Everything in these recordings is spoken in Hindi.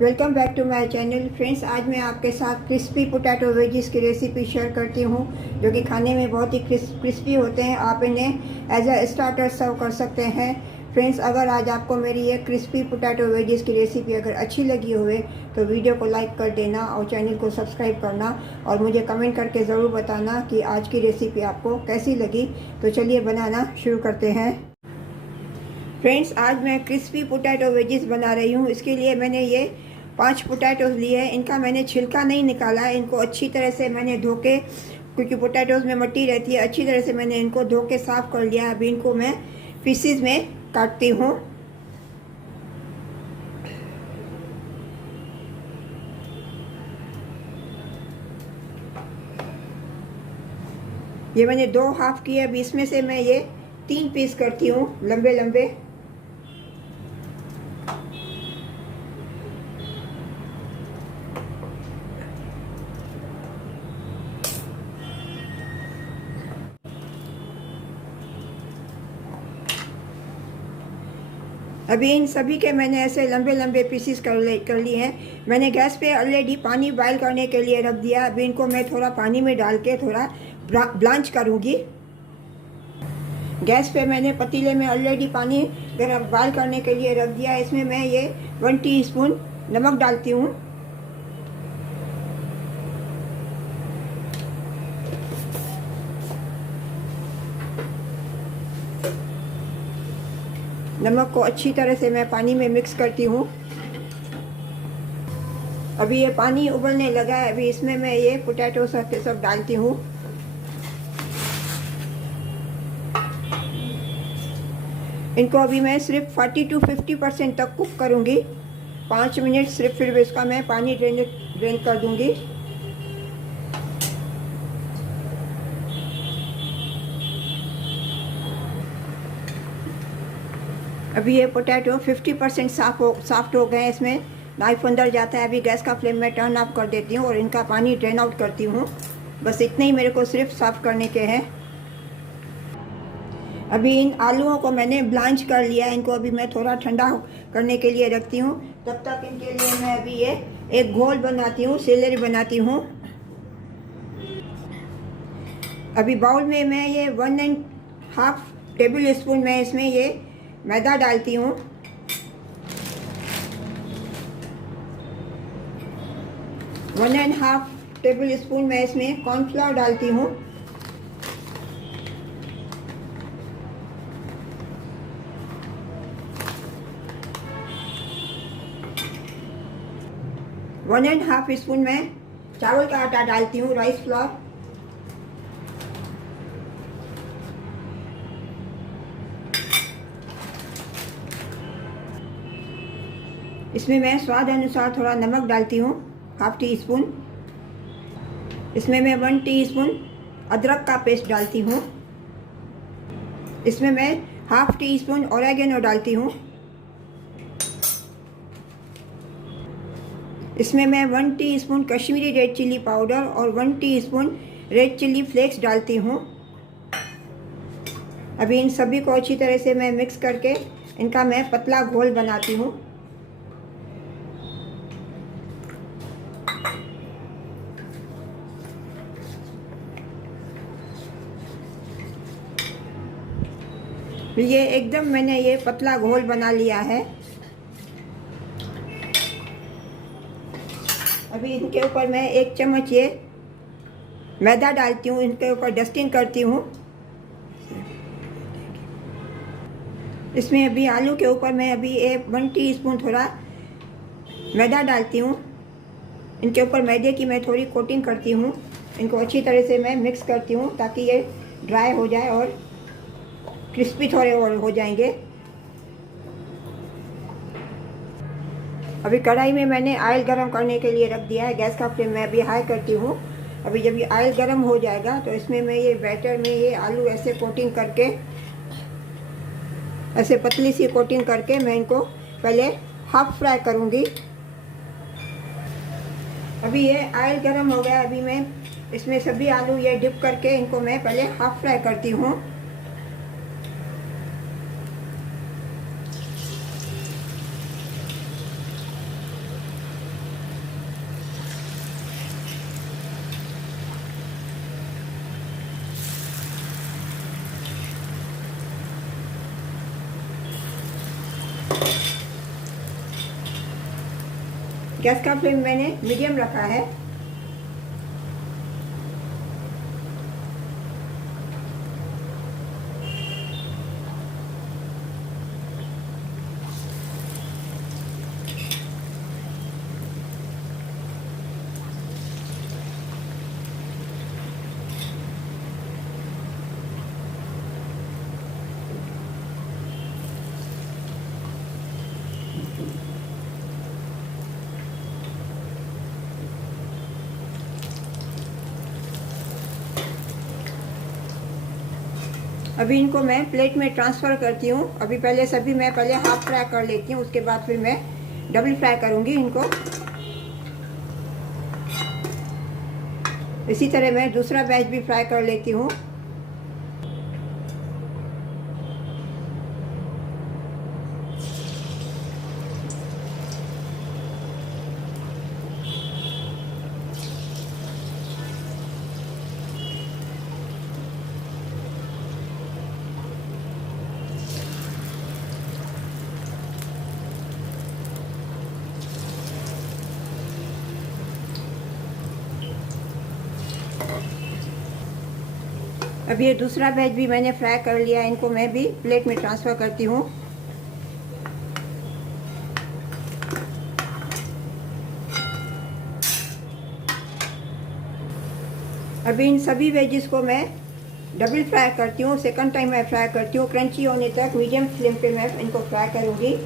Welcome back to my channel friends. आज मैं आपके साथ क्रिस्पी पोटैटो वेजिस की रेसिपी शेयर करती हूँ जो कि खाने में बहुत ही क्रिस्पी होते हैं। आप इन्हें एज अ स्टार्टर सर्व कर सकते हैं। फ्रेंड्स, अगर आज आपको मेरी ये क्रिस्पी पोटैटो वेजिस की रेसिपी अगर अच्छी लगी हुए तो वीडियो को लाइक कर देना और चैनल को सब्सक्राइब करना और मुझे कमेंट करके ज़रूर बताना कि आज की रेसिपी आपको कैसी लगी। तो चलिए बनाना शुरू करते हैं। फ्रेंड्स, आज मैं क्रिस्पी पोटैटो वेजिस बना रही हूँ। इसके लिए मैंने ये 5 पोटैटोज़ लिए हैं। इनका मैंने छिलका नहीं निकाला है। इनको अच्छी तरह से मैंने धो के, क्योंकि पोटैटोज़ में मिट्टी रहती है, अच्छी तरह से मैंने इनको धो के साफ़ कर लिया। अभी इनको मैं पीसीज में काटती हूँ। ये मैंने 2 हाफ किए। अभी इसमें से मैं ये 3 पीस करती हूँ, लंबे लंबे। अभी इन सभी के मैंने ऐसे लंबे लंबे पीसीस कर लिए हैं। मैंने गैस पे ऑलरेडी पानी बॉयल करने के लिए रख दिया। अभी इनको मैं थोड़ा पानी में डाल के थोड़ा ब्लांच करूँगी। गैस पे मैंने पतीले में ऑलरेडी पानी गरम बॉयल करने के लिए रख दिया। इसमें मैं ये 1 टीस्पून नमक डालती हूँ। नमक को अच्छी तरह से मैं पानी में मिक्स करती हूँ। अभी ये पानी उबलने लगा है। अभी इसमें मैं ये पोटैटो सब डालती हूँ। इनको अभी मैं सिर्फ 40 to 50% तक कुक करूँगी। 5 मिनट सिर्फ, फिर इसका मैं पानी ड्रेन कर दूँगी। अभी ये पोटैटो 50% सॉफ्ट हो गए। इसमें नाइफ अंदर जाता है। अभी गैस का फ्लेम मैं टर्न ऑफ कर देती हूँ और इनका पानी ड्रेन आउट करती हूँ। बस इतने ही मेरे को सिर्फ साफ़ करने के हैं। अभी इन आलूओं को मैंने ब्लांच कर लिया है। इनको अभी मैं थोड़ा ठंडा करने के लिए रखती हूँ। तब तक इनके लिए मैं अभी ये एक घोल बनाती हूँ, सेलरी बनाती हूँ। अभी बाउल में मैं ये 1.5 टेबल स्पून मैं इसमें ये मैदा डालती हूँ। 1.5 टेबल स्पून मैं इसमें कॉर्नफ्लावर डालती हूँ। वन एंड हाफ स्पून मैं चावल का आटा डालती हूँ, राइस फ्लोर। इसमें मैं स्वाद अनुसार थोड़ा नमक डालती हूँ, 1/2 टीस्पून। इसमें मैं 1 टीस्पून अदरक का पेस्ट डालती हूँ। इसमें मैं 1/2 टीस्पून ऑरेगेनो डालती हूँ। इसमें मैं 1 teaspoon Kashmiri red chilli powder और 1 टीस्पून रेड चिली फ्लेक्स डालती हूँ। अभी इन सभी को अच्छी तरह से मैं मिक्स करके इनका मैं पतला घोल बनाती हूँ। ये एकदम मैंने ये पतला घोल बना लिया है। अभी इनके ऊपर मैं 1 चम्मच ये मैदा डालती हूँ। इनके ऊपर डस्टिंग करती हूँ। इसमें अभी आलू के ऊपर मैं अभी 1 टीस्पून थोड़ा मैदा डालती हूँ। इनके ऊपर मैदे की मैं थोड़ी कोटिंग करती हूँ। इनको अच्छी तरह से मैं मिक्स करती हूँ ताकि ये ड्राई हो जाए और क्रिस्पी थोड़े और हो जाएंगे। अभी कढ़ाई में मैंने ऑयल गरम करने के लिए रख दिया है। गैस का फ्लेम मैं अभी हाई करती हूँ। अभी जब ये ऑयल गरम हो जाएगा तो इसमें मैं ये बैटर में ये आलू ऐसे कोटिंग करके, ऐसे पतली सी कोटिंग करके मैं इनको पहले हाफ फ्राई करूँगी। अभी ये ऑयल गरम हो गया। अभी मैं इसमें सभी आलू ये डिप करके इनको मैं पहले हाफ फ्राई करती हूँ। गैस का फ्लेम मैंने मीडियम रखा है। अभी इनको मैं प्लेट में ट्रांसफ़र करती हूँ। अभी पहले हाफ फ्राई कर लेती हूँ, उसके बाद फिर मैं डबल फ्राई करूँगी इनको। इसी तरह मैं दूसरा बैच भी फ्राई कर लेती हूँ। अब ये दूसरा बैच भी मैंने फ्राई कर लिया, इनको मैं भी प्लेट में ट्रांसफ़र करती हूँ। अभी इन सभी वेजिस को मैं डबल फ्राई करती हूँ। सेकंड टाइम मैं फ्राई करती हूँ, क्रंची होने तक मीडियम फ्लेम पे मैं इनको फ्राई करूँगी।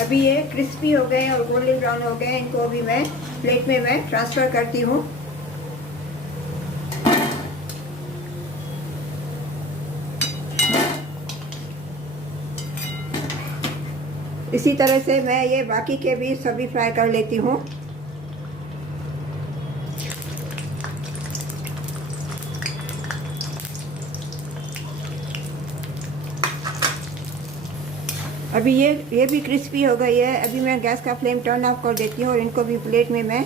अभी ये क्रिस्पी हो गए और गोल्डन ब्राउन हो गए, इनको अभी मैं प्लेट में मैं ट्रांसफ़र करती हूँ। इसी तरह से मैं ये बाकी के भी सभी फ्राई कर लेती हूँ। अभी ये भी क्रिस्पी हो गई है। अभी मैं गैस का फ्लेम टर्न ऑफ कर देती हूँ और इनको भी प्लेट में मैं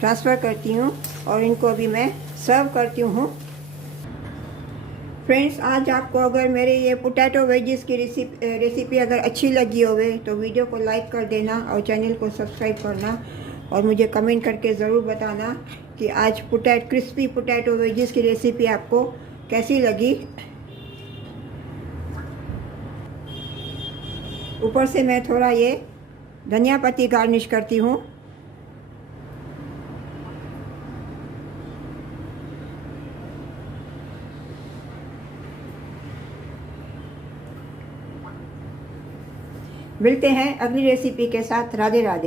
ट्रांसफ़र करती हूँ और इनको अभी मैं सर्व करती हूँ। फ्रेंड्स, आज आपको अगर मेरे ये पोटैटो वेजिस की रेसिपी अगर अच्छी लगी होवे तो वीडियो को लाइक कर देना और चैनल को सब्सक्राइब करना और मुझे कमेंट करके ज़रूर बताना कि आज क्रिस्पी पोटैटो वेजिस की रेसिपी आपको कैसी लगी। ऊपर से मैं थोड़ा ये धनिया पत्ती गार्निश करती हूँ। मिलते हैं अगली रेसिपी के साथ। राधे राधे।